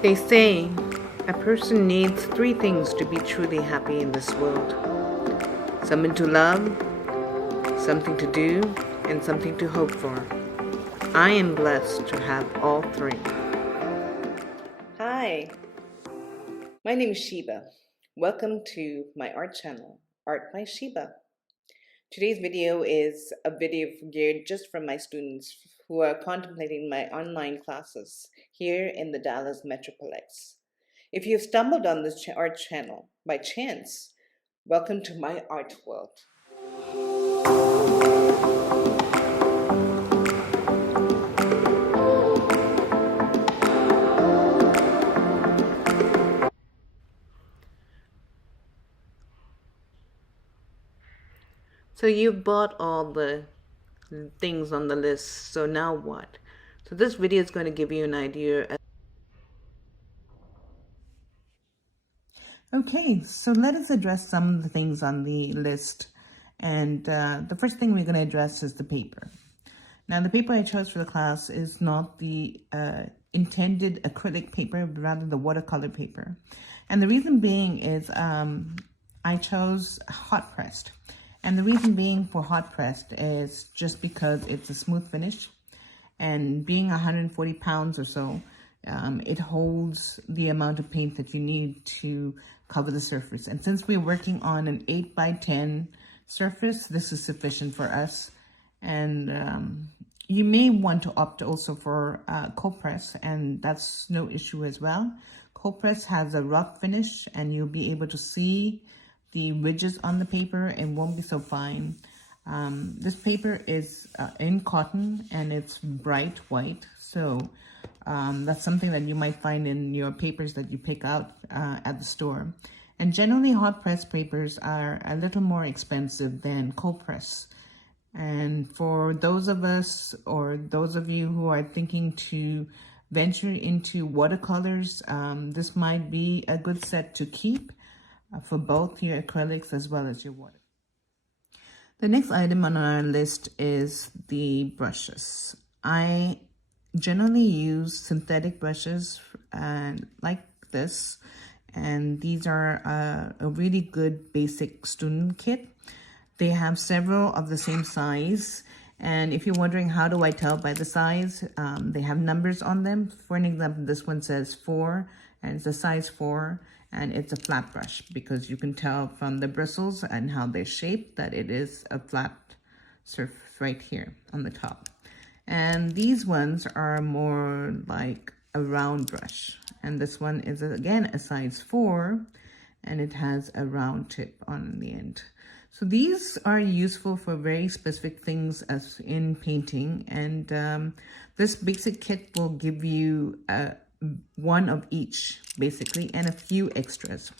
They say a person needs three things to be truly happy in this world: someone to love, something to do, and something to hope for. I am blessed to have all three. Hi, my name is Sheba. Welcome to my art channel, Art by Sheba. Today's video is a video geared just for my students who are contemplating my online classes here in the Dallas Metroplex. If you've stumbled on this art channel by chance, welcome to my art world. So you bought all the things on the list, so now what? So this video is going to give you an idea. Okay, so let us address some of the things on the list. And the first thing we're going to address is the paper. Now, the paper I chose for the class is not the intended acrylic paper, but rather the watercolor paper. And the reason being is I chose hot pressed. And the reason being for hot pressed is just because it's a smooth finish. And being 140 pounds or so, it holds the amount of paint that you need to cover the surface. And since we're working on an 8 by 10 surface, this is sufficient for us. And you may want to opt also for cold press, and that's no issue as well. Cold press has a rough finish, and you'll be able to see the ridges on the paper and won't be so fine. This paper is in cotton and it's bright white, so that's something that you might find in your papers that you pick out at the store. And generally hot press papers are a little more expensive than cold press. And for those of us, or those of you who are thinking to venture into watercolors, this might be a good set to keep for both your acrylics as well as your water. The next item on our list is the brushes. I generally use synthetic brushes like this, and these are a really good basic student kit. They have several of the same size, and if you're wondering how do I tell by the size, they have numbers on them. For an example, this one says 4, and it's a size 4, and it's a flat brush because you can tell from the bristles and how they're shaped that it is a flat surface right here on the top. And these ones are more like a round brush, and this one is again a size 4, and it has a round tip on the end. So these are useful for very specific things as in painting, and this basic kit will give you one of each basically and a few extras.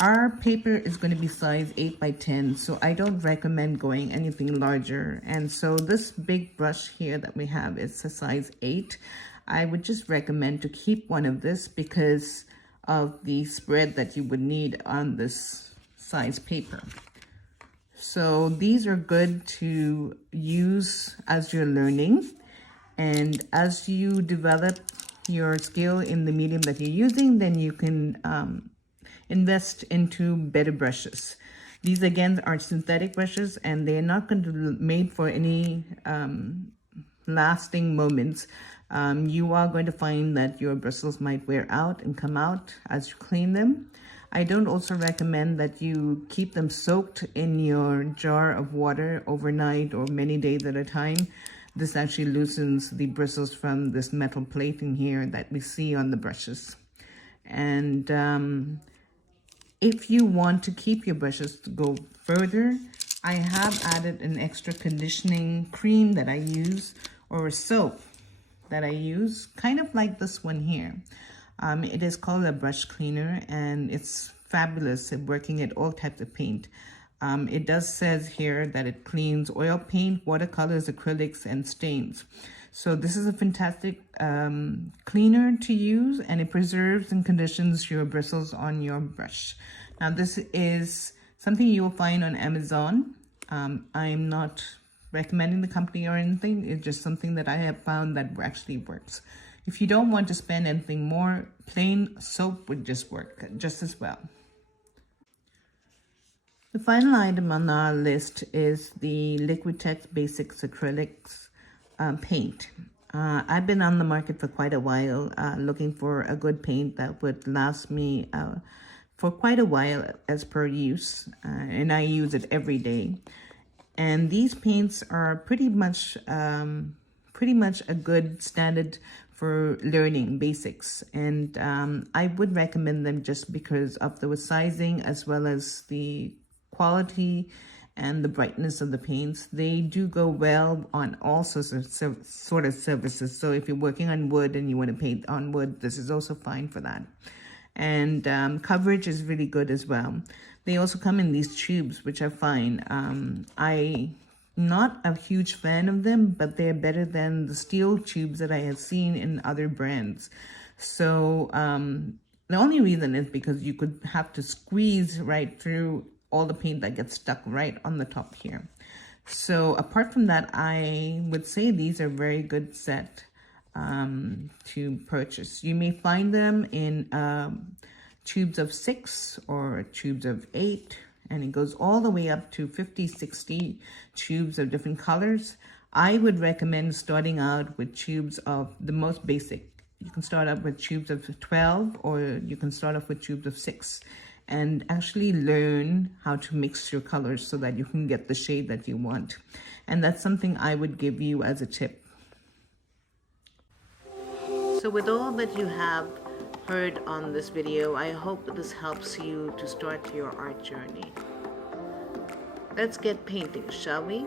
Our paper is going to be size 8 by 10, so I don't recommend going anything larger. And so this big brush here that we have is a size 8. I would just recommend to keep one of this because of the spread that you would need on this size paper. So these are good to use as you're learning, and as you develop your skill in the medium that you're using, then you can invest into better brushes. These again are synthetic brushes, and they're not going to be made for any lasting moments. You are going to find that your bristles might wear out and come out as you clean them. I don't also recommend that you keep them soaked in your jar of water overnight or many days at a time. This actually loosens the bristles from this metal plating here that we see on the brushes. And if you want to keep your brushes to go further, I have added an extra conditioning cream that I use, or a soap that I use, kind of like this one here. It is called a brush cleaner, and it's fabulous at working at all types of paint. It does says here that it cleans oil paint, watercolors, acrylics, and stains. So this is a fantastic cleaner to use, and it preserves and conditions your bristles on your brush. Now this is something you will find on Amazon. I'm not recommending the company or anything. It's just something that I have found that actually works. If you don't want to spend anything more, plain soap would just work just as well. The final item on our list is the Liquitex Basics Acrylics paint. I've been on the market for quite a while looking for a good paint that would last me for quite a while as per use, and I use it every day. And these paints are pretty much a good standard for learning basics, and I would recommend them just because of the sizing as well as the quality and the brightness of the paints. They do go well on all sorts of sort of surfaces. So if you're working on wood and you want to paint on wood, this is also fine for that. And coverage is really good as well. They also come in these tubes, which are fine. I'm not a huge fan of them, but they're better than the steel tubes that I have seen in other brands. So the only reason is because you could have to squeeze right through all the paint that gets stuck right on the top here. So apart from that, I would say these are very good set to purchase. You may find them in tubes of 6 or tubes of 8, and it goes all the way up to 50, 60 tubes of different colors. I would recommend starting out with tubes of the most basic. You can start up with tubes of 12, or you can start off with tubes of 6 and actually learn how to mix your colors so that you can get the shade that you want. And that's something I would give you as a tip. So with all that you have heard on this video, I hope this helps you to start your art journey. Let's get painting, shall we?